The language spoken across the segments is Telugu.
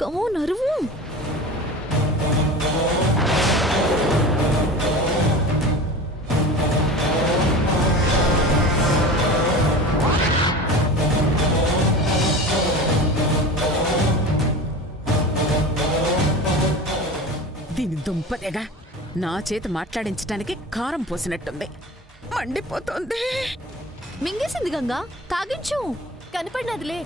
కమోన్ అరువు. దీని దుంపదేగా నా చేత మాట్లాడించడానికి కారం పోసినట్టుంది. మండిపోతోంది. మింగేసింది గంగా, తాగించు. కనపడినదిలే.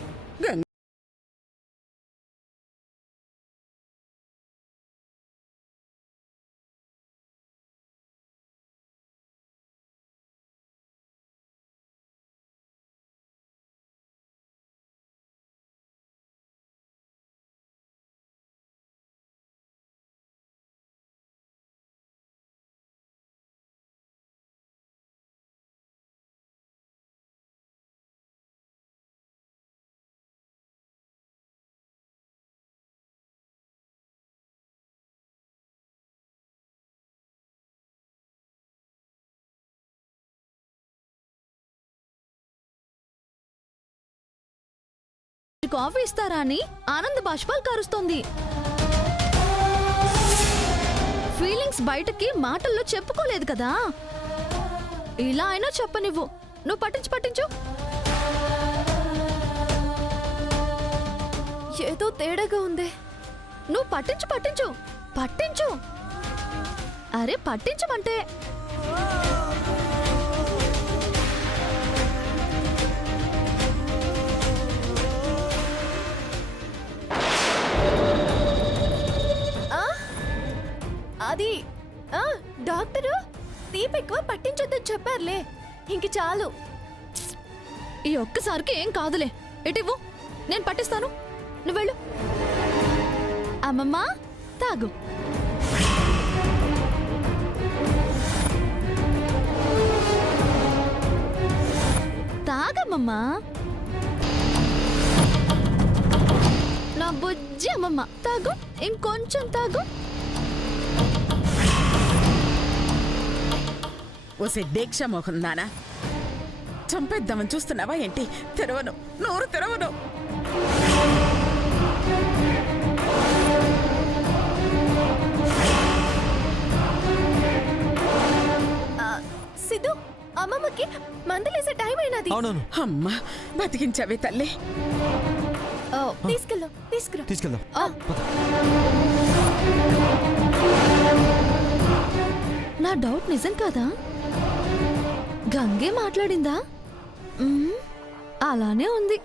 కాఫీ ఇస్తారా అని ఆనంద బాష్పాలు కారుస్తోంది. ఫీలింగ్స్ బయటకి మాటల్లో చెప్పుకోలేదు కదా, ఇలా అయినా చెప్పనివ్వు. నువ్వు పట్టించు. ఏదో తేడాగా ఉంది. నువ్వు పట్టించు. అరే పట్టించమంటే. అది డాక్టరు తీపి ఎక్కువ పట్టించొద్దని చెప్పారులే. ఇంక చాలు. ఈ ఒక్కసారికి ఏం కాదులే. ఎటివ్వు, నేను పట్టిస్తాను. నువ్వు వెళ్ళు. అమ్మమ్మ తాగు. తాగమ్మమ్మా. నా బుజ్జి అమ్మమ్మ తాగు. ఇంకొంచెం తాగు. ఓసే దీక్ష మోహన్ నానా, చంపేద్దామని చూస్తున్నావా ఏంటి? తెరవను, నోరు తెరవను. సిద్ధు, అమ్మమ్మకి మందులేసే టైం అయినది. అమ్మా బతికించావే తల్లి. తీసుకెళ్దాం. నా డౌట్ నిజం కాదా? గంగే మాట్లాడిందా? అలానే ఉంది.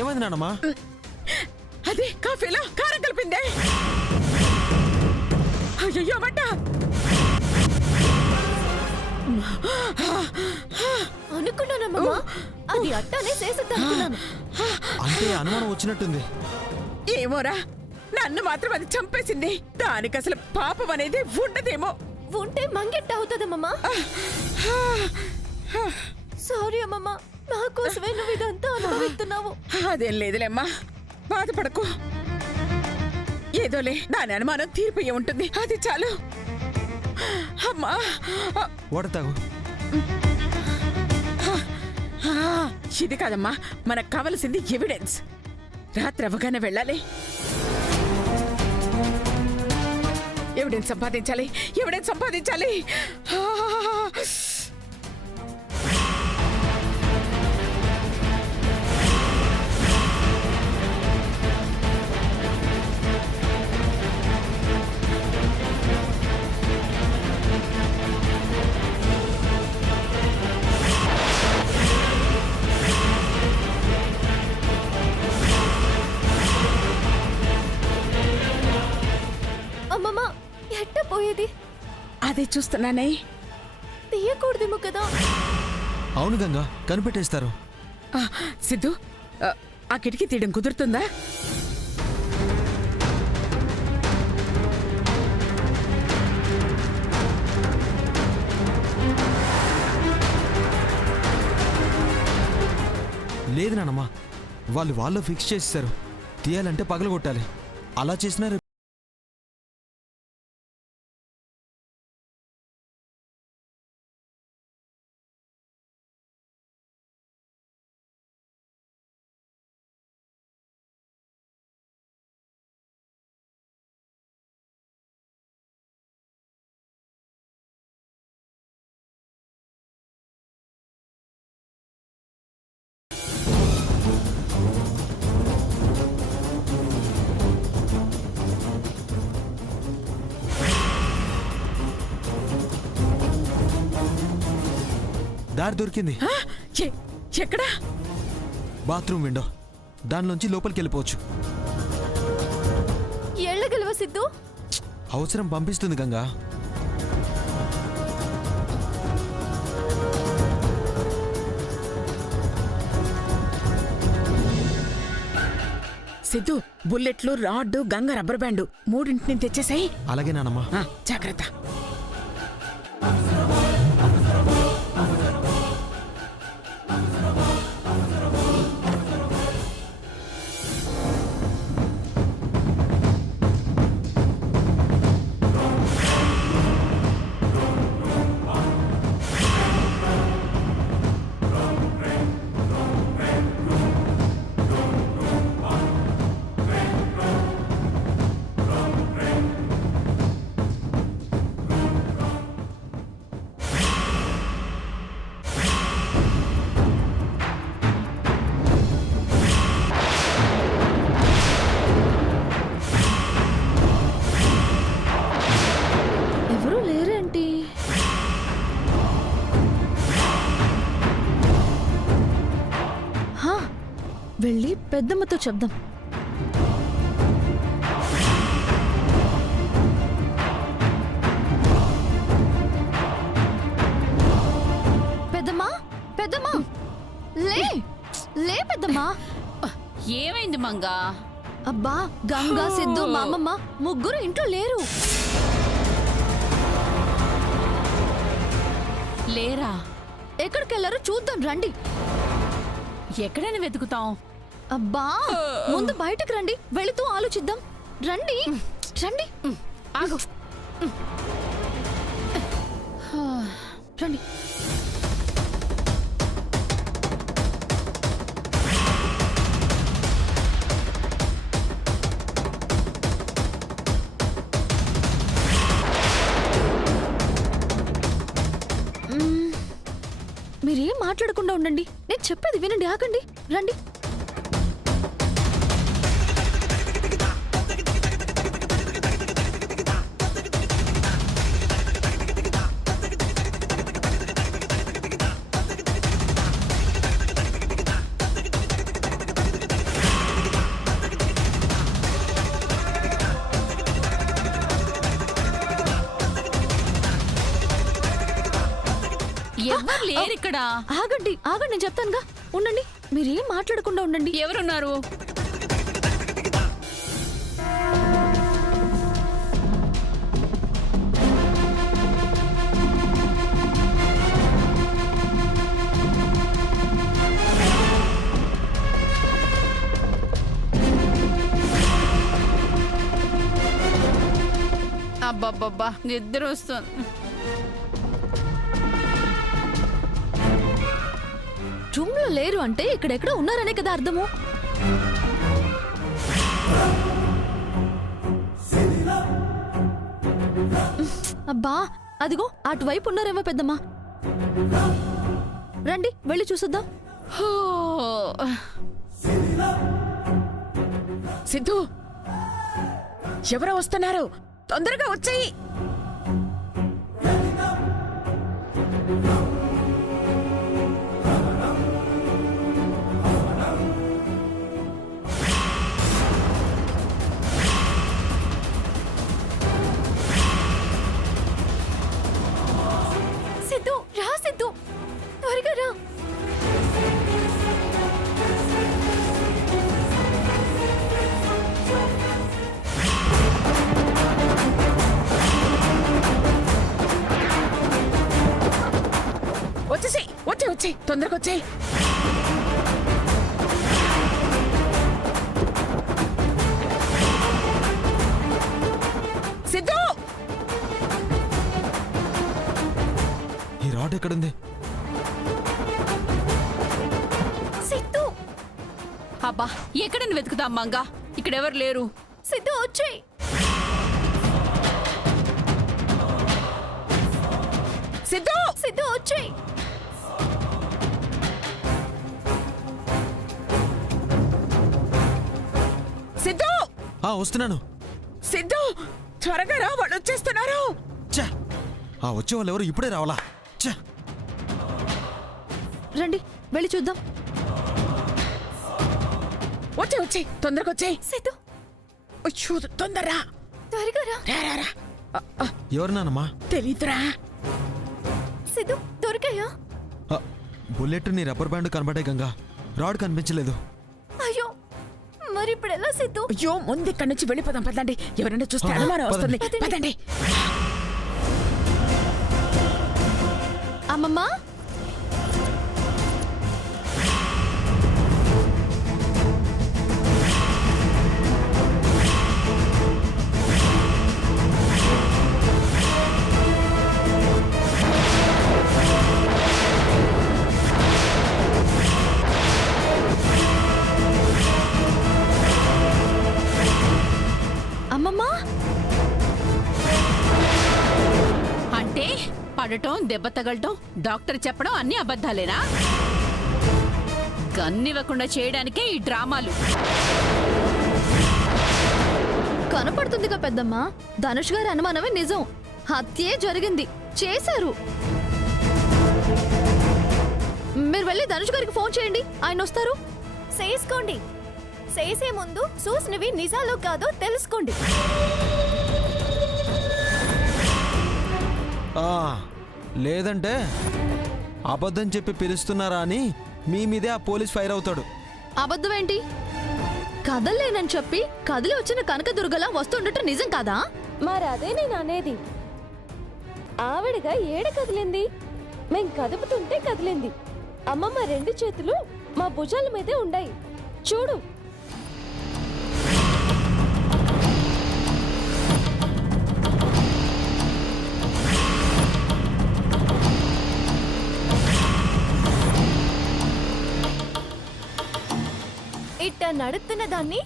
ఏమైంది నానమ్మా? అది కాఫీలో కారం కలిపిందే. అయ్యో మట. అనుకున్నానమ్మా, అది అట్టానే చేసేద్దాం. అంటే అనుమానం వచ్చినట్టుంది. ఏమోరా, నన్ను మాత్రం అది చంపేసింది. దానికి అసలు పాపం అనేది ఉండదేమో. ఉంటే మంగెట్ట అవుతుందమ్మా. సారీ అమ్మమ్మ, నా కోసమే నువ్వు ఇదంతా అనుభవిస్తున్నావు. అదేం లేదులేమ్మా, బాధపడకు. ఏదోలే, దాని అనుమానం తీరిపోయి ఉంటుంది. అది చాలు. అమ్మా ఓడతాగు. ఇది కాదమ్మా, మనకు కావలసింది ఎవిడెన్స్. రాత్రి అవగానే వెళ్ళాలి. ఎవిడెన్స్ సంపాదించాలి. అదే చూస్తున్నానే. తీయకూడదేమో కదా. అవును గంగా, కనిపెట్టేస్తారు. సిద్ధు, ఆ కిటికీ తీయడం కుదురుతుందా? లేదు నానమ్మా, వాళ్ళు ఫిక్స్ చేసేసారు. తీయాలంటే పగలగొట్టాలి. అలా చేసినా దారి దొరికింది. ఆ, ఎక్కడా? బాత్రూమ్ విండో, దానిలోంచి లోపలికి వెళ్ళిపోవచ్చు. ఎళ్ళగలవా సిద్ధు? అవసరం పంపిస్తుంది గంగా. సిద్ధు, బుల్లెట్లు, రాడ్డు, గంగ రబ్బర్ బ్యాండు మూడింటిని తెచ్చేసాయి. అలాగే నానమ్మా. జాగ్రత్త. ఎవరూ లేరేంటి? హా, వెళ్ళి పెద్దమ్మతో చెప్దాం. పెద్దమ్మా, పెద్దమ్మా, లే లే పెద్దమ్మా. ఏమైంది మంగా? అబ్బా, గంగా, సిద్ధు, మా అమ్మమ్మ ముగ్గురు ఇంట్లో లేరు. లేరా? ఎక్కడికెళ్లారో చూద్దాం రండి. ఎక్కడైనా వెతుకుతాం. అబ్బా, ముందు బయటకు రండి, వెళుతూ ఆలోచిద్దాం. రండి రండి. ఆగు. రండి. మీరేం మాట్లాడకుండా ఉండండి. నేను చెప్పేది వినండి. ఆగండి. రండి. ఎవరు లేరు ఇక్కడ. ఆగండి ఆగండి, నేను చెప్తానుగా. ఉండండి, మీరేం మాట్లాడకుండా ఉండండి. ఎవరున్నారు? అబ్బబ్బబ్బా, నిద్ర వస్తుంది. రూమ్ లో లేరు అంటే ఇక్కడెక్కడ ఉన్నారనే కదా అర్థము. అబ్బా, అదిగో అటువైపు ఉన్నారేమో పెద్దమ్మా. రండి, వెళ్ళి చూసొద్దాం. హో, సిద్ధు, ఎవరో వస్తున్నారు, తొందరగా వచ్చేయి. సిద్ధు, రా సిద్ధు, త్వరగా రా. వచ్చేసి వచ్చే వచ్చే తొందరగా వచ్చేయి. కార్డ్ ఎక్కడుంది? సిద్ధు అబ్బా ఎక్కడని వెతుకుతాం మంగా? ఇక్కడెవరు లేరు. సిద్ధు వచ్చేయ్. సిద్ధు సిద్ధు వచ్చేయ్. సిద్ధు వస్తున్నాను. సిద్ధు త్వరగా రా, వాళ్ళు వచ్చేస్తున్నారు. ఛ! వచ్చే వాళ్ళు ఎవరు ఇప్పుడే రావాలా? ఛ! రండి వెళ్ళి చూద్దాం. వచ్చే తొందరగా వచ్చే. సిద్ధు అయ్యో తొందరరా, త్వరగా రా. రా, రా, రా. ఎవరు నానమ్మా? తెలీదురా. సిద్ధు దొరికాయా? బుల్లెట్ నీ రబ్బర్ బ్యాండ్ కనబడే గంగా, రాడ్ కనిపించలేదు. అయ్యో మరి ఇప్పుడు ఎలా సిద్ధు? అయ్యో ముందు ఇక్కడి నుంచి వెళ్ళిపోదాం పదండి. ఎవరైనా చూస్తే అనుమానం వస్తుంది. పదండి. అమ్మమ్మా అమ్మమ్మా అంటే పడటం, దెబ్బ తగలటం, డాక్టర్ చెప్పడం అన్ని అబద్ధాలేనా? గన్నివ్వకుండా చేయడానికే ఈ డ్రామాలు. కనపడుతుందిగా పెద్దమ్మా, ధనుష్ గారి అనుమానమే నిజం. హత్యే జరిగింది, చేశారు. మీరు వెళ్ళి ధనుష్ గారికి ఫోన్ చేయండి, ఆయన వస్తారు. చేసుకోండి. చేసే ముందు చూసినవి నిజాలో కాదో తెలుసుకోండి. లేదంటే అబద్ధం చెప్పి పిలుస్తున్నారా అని మీ మీదే ఆ పోలీస్ ఫైర్ అవుతాడు. అబద్ధం ఏంటి? కదల్లేనని చెప్పి కదిలి వచ్చిన కనకదుర్గలా వస్తుండటం నిజం కాదా? మరదే నేను అనేది. ఆవిడగా ఏడ కదిలింది? మేం కదుపుతుంటే కదిలింది. అమ్మమ్మ రెండు చేతులు మా భుజాల మీదే ఉండాయి, చూడు. ఇట్ట నడుస్తున్న దాన్ని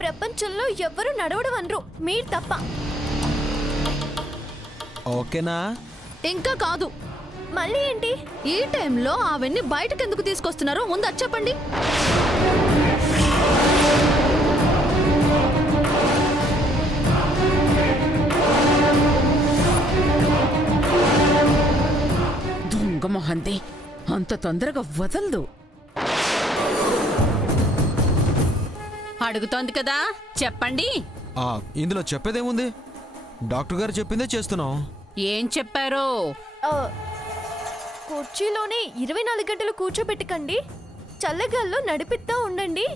ప్రపంచంలో ఎవ్వరూ నడవడం అనరు, మీరు తప్ప. ఓకేనా? ఇంకా కాదు. మళ్ళీ ఏంటి ఈ టైంలో అవన్నీ బయటకు ఎందుకు తీసుకొస్తున్నారో ముందు అది చెప్పండి. దొంగ మొహంది అంత తొందరగా వదలదు. అడుగుతోంది కదా, చెప్పండి. ఇందులో చెప్పేదేముంది? డాక్టర్ గారు చెప్పిందే చేస్తున్నాం. ఏం చెప్పారో? కుర్చీలోనే 24 గంటలు కూర్చోబెట్టకండి, చల్లగాల్లో నడిపిస్తా ఉండండి,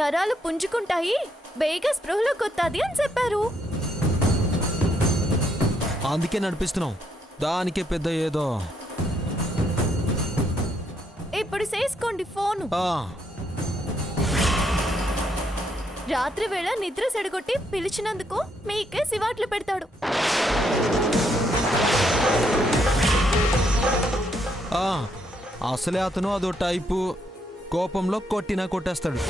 నరాలు పుంజుకుంటాయి, బేగా స్పృహలోకి వస్తాది అని చెప్పారు. అందుకే నడిపిస్తున్నాం, దానికే పెద్ద ఏదో. ఇప్పుడు చేసుకోండి ఫోను. రాత్రి వేళ నిద్ర సెడగొట్టి పిలిచినందుకు మీకే సివాట్లు పెడతాడు. అసలే అతను అదో టైపు, కోపంలో కొట్టినా కొట్టేస్తాడు.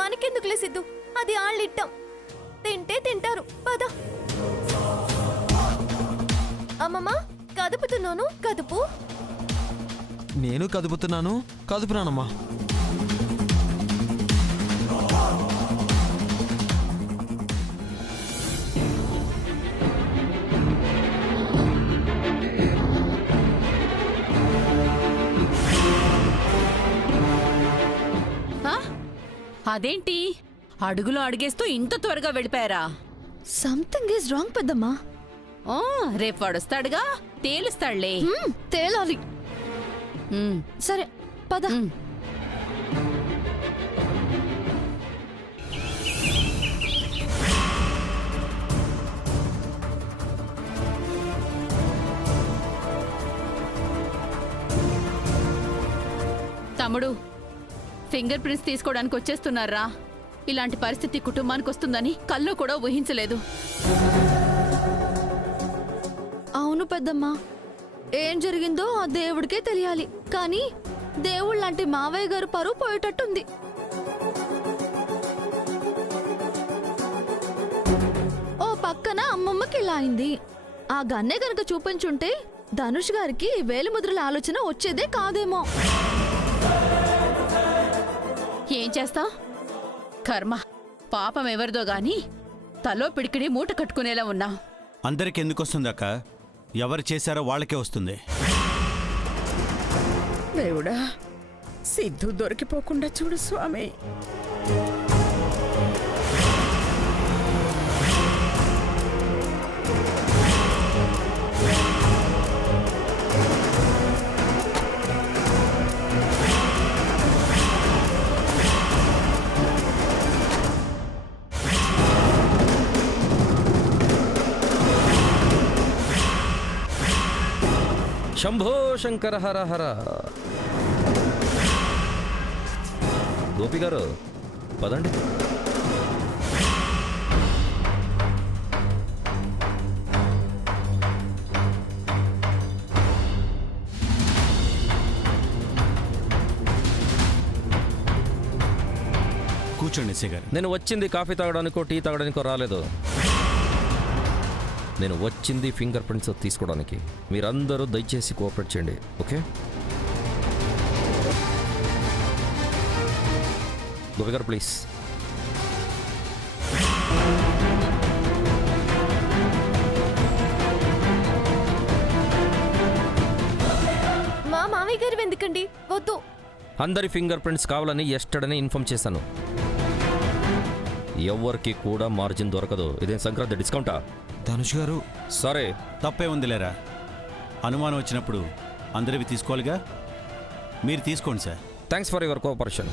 మనకెందుకులే సిద్ధు, అది ఆళ్ళిట్టం, తింటే తింటారు. పద. అమ్మమ్మ కదుపుతున్నాను, కదుపు. నేను కదుపుతున్నాను, కదుపునానమ్మా. అదేంటి అడుగులో అడిగేస్తూ ఇంత త్వరగా వెళ్ళిపోయారా? సంథింగ్ ఈజ్ రాంగ్ పెద్దమ్మా. రేపు వాడొస్తాడుగా, తేలుస్తాడులే. తేలాలి. సరే పద. తమ్ముడు, ఫింగర్ ప్రింట్స్ తీసుకోవడానికి వచ్చేస్తున్నారా? ఇలాంటి పరిస్థితి కుటుంబానికి వస్తుందని కల్లో కూడా ఊహించలేదు. అవును పెద్దమ్మా, ఏం జరిగిందో ఆ దేవుడికే తెలియాలి. కానీ దేవుళ్ళ లాంటి మావయ్య గారు పరువు పోయేటట్టుంది. ఓ పక్కన అమ్మమ్మకి ఇలా అయింది. ఆ గన్నే గనక చూపించుంటే ధనుష్ గారికి వేలిముద్రల ఆలోచన వచ్చేదే కాదేమో. ఏం చేస్తావ్? కర్మ, పాపం ఎవరిదో గాని తలో పిడికిడి మూట కట్టుకునేలా ఉన్నావు. అందరికి ఎందుకు వస్తుంది అక్క? ఎవరు చేశారో వాళ్ళకే వస్తుంది. దేవుడా, సిద్ధు దొరికిపోకుండా చూడు స్వామి. శంభో శంకర హర హర. గోపి గారు పదండి. కూర్చోండి ఎస్ఐ గారు. నేను వచ్చింది కాఫీ తాగడానికో టీ తాగడానికో రాలేదు. నేను వచ్చింది ఫింగర్ ప్రింట్స్ తీసుకోవడానికి. మీరందరూ దయచేసి కోఆపరేట్ చేయండి, ఓకే? గోపి గారు ప్లీజ్. మా మావయ్య గారు ఎందుకండి? వద్దు. అందరి ఫింగర్ ప్రింట్స్ కావాలని ఎస్టర్డనే ఇన్ఫార్మ్ చేశాను. ఎవరికి కూడా మార్జిన్ దొరకదు. ఇదేం సంక్రాంతి డిస్కౌంటా? ధనుష్ గారు, సరే, తప్పే ఉందిలేరా. అనుమానం వచ్చినప్పుడు అందరివి తీసుకోవాలిగా. మీరు తీసుకోండి sir. Thanks for your cooperation.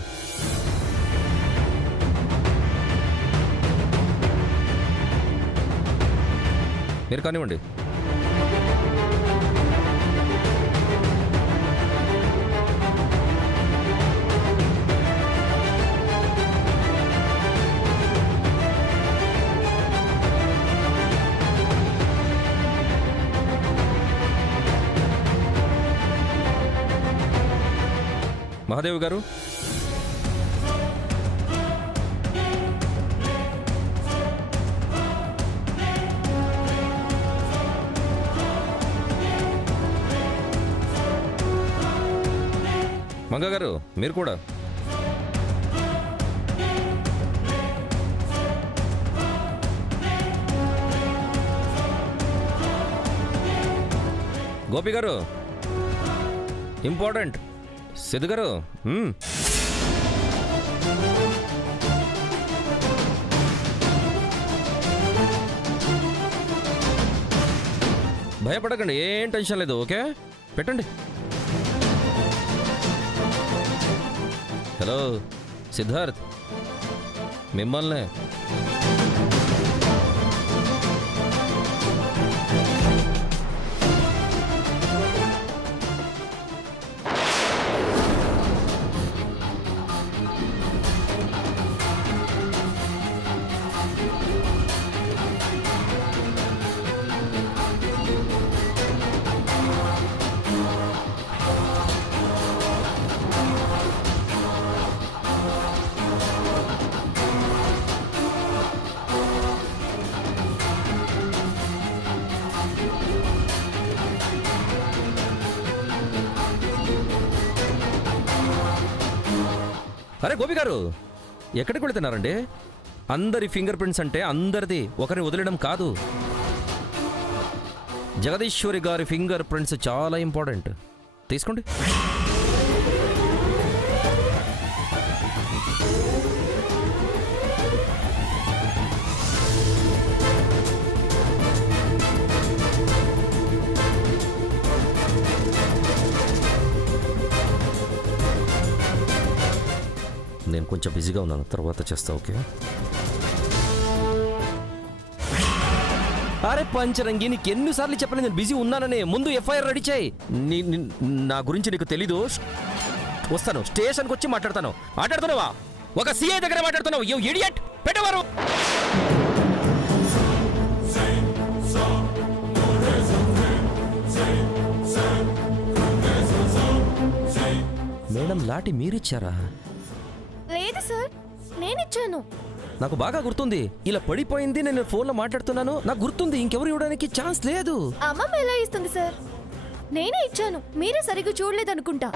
మీరు కానివ్వండి. మహాదేవ్ గారు, మంగ గారు మీరు కూడా. గోపి గారు ఇంపార్టెంట్. సిద్ధు గారు భయపడకండి, ఏం టెన్షన్ లేదు, ఓకే? పెట్టండి. హలో సిద్ధార్థ్, మిమ్మల్నే. అరే గోపి గారు, ఎక్కడికి వెళుతున్నారండి? అందరి ఫింగర్ ప్రింట్స్ అంటే అందరిది, ఒకరిని వదిలేయడం కాదు. జగదీశ్వరి గారి ఫింగర్ ప్రింట్స్ చాలా ఇంపార్టెంట్. తీసుకోండి. నేను కొంచెం బిజీగా ఉన్నాను, తర్వాత చేస్తా, ఓకే? అరే పంచరంగి, నీకు ఎన్నిసార్లు చెప్పలేదు నేను బిజీ ఉన్నానని. ముందు ఎఫ్ఐఆర్ రెడీ చేయి. నా గురించి నీకు తెలీదు. వస్తాను, స్టేషన్కి వచ్చి మాట్లాడుతున్నావా? ఒక సిఐ దగ్గర మాట్లాడుతున్నావు. You idiot. పెట్టవారు. మేడం లాఠీ మీరిచ్చారా? లేదు సార్, నేనిచ్చాను. నాకు బాగా గుర్తుంది. ఇలా పడిపోయింది, నేను ఫోన్లో మాట్లాడుతున్నాను, నాకు గుర్తుంది. ఇంకెవరు ఇవ్వడానికి ఛాన్స్ లేదు. అమ్మమ్మ ఎలా ఇస్తుంది సార్? నేనే ఇచ్చాను, మీరే సరిగ్గా చూడలేదనుకుంటా.